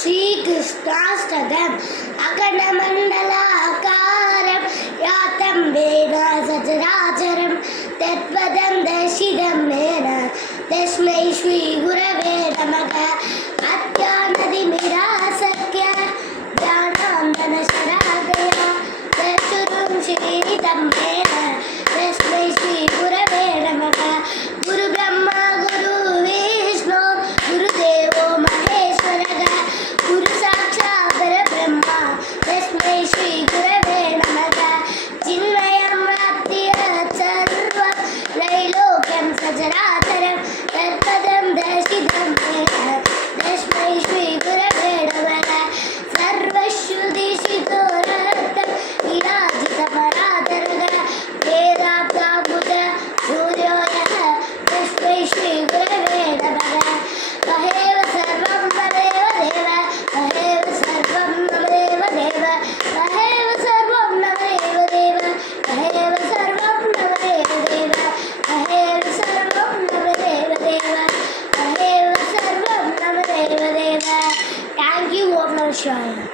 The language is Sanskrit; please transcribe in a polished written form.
श्रीकृष्णाष्टकम् अखण्डमण्डलाकारं यातं वेद सचराचरं तत्पदं दर्शितं येन तस्मै श्रीगुरवे नमः। अत्यानदिमिरासक्य ज्ञानाञ्जनशलाकया चक्षुरुं शीलितं येन तस्मै श्रीगुरवे नमः। गुरुब्रह्मा गुरुविष्णु गुरुदेवो महेश्वरः गुरुसाक्षात् परब्रह्मा तस्मै श्रीगुरवे नमः। चिन्मयं व्याप्तियत् सर्वं त्रैलोक्यं सचराचरं तत्पदं दर्शितं येन तस्मै श्रीगुरवे नमः। सर्वश्रुतिशितो रक्तं विराजितपरातरः वेदाब्दाम्बुज सूर्यो यः तस्मै श्रीगुरवे नमः। महेव सर्वं ममेव देव महेव सर्वं ममेव देव महेव सर्वं ममेव देव महेव सर्वं ममेव देव महेव सर्वं ममेव देव महेव सर्वं ममेव देव। Thank you, Om Namah Shivaya.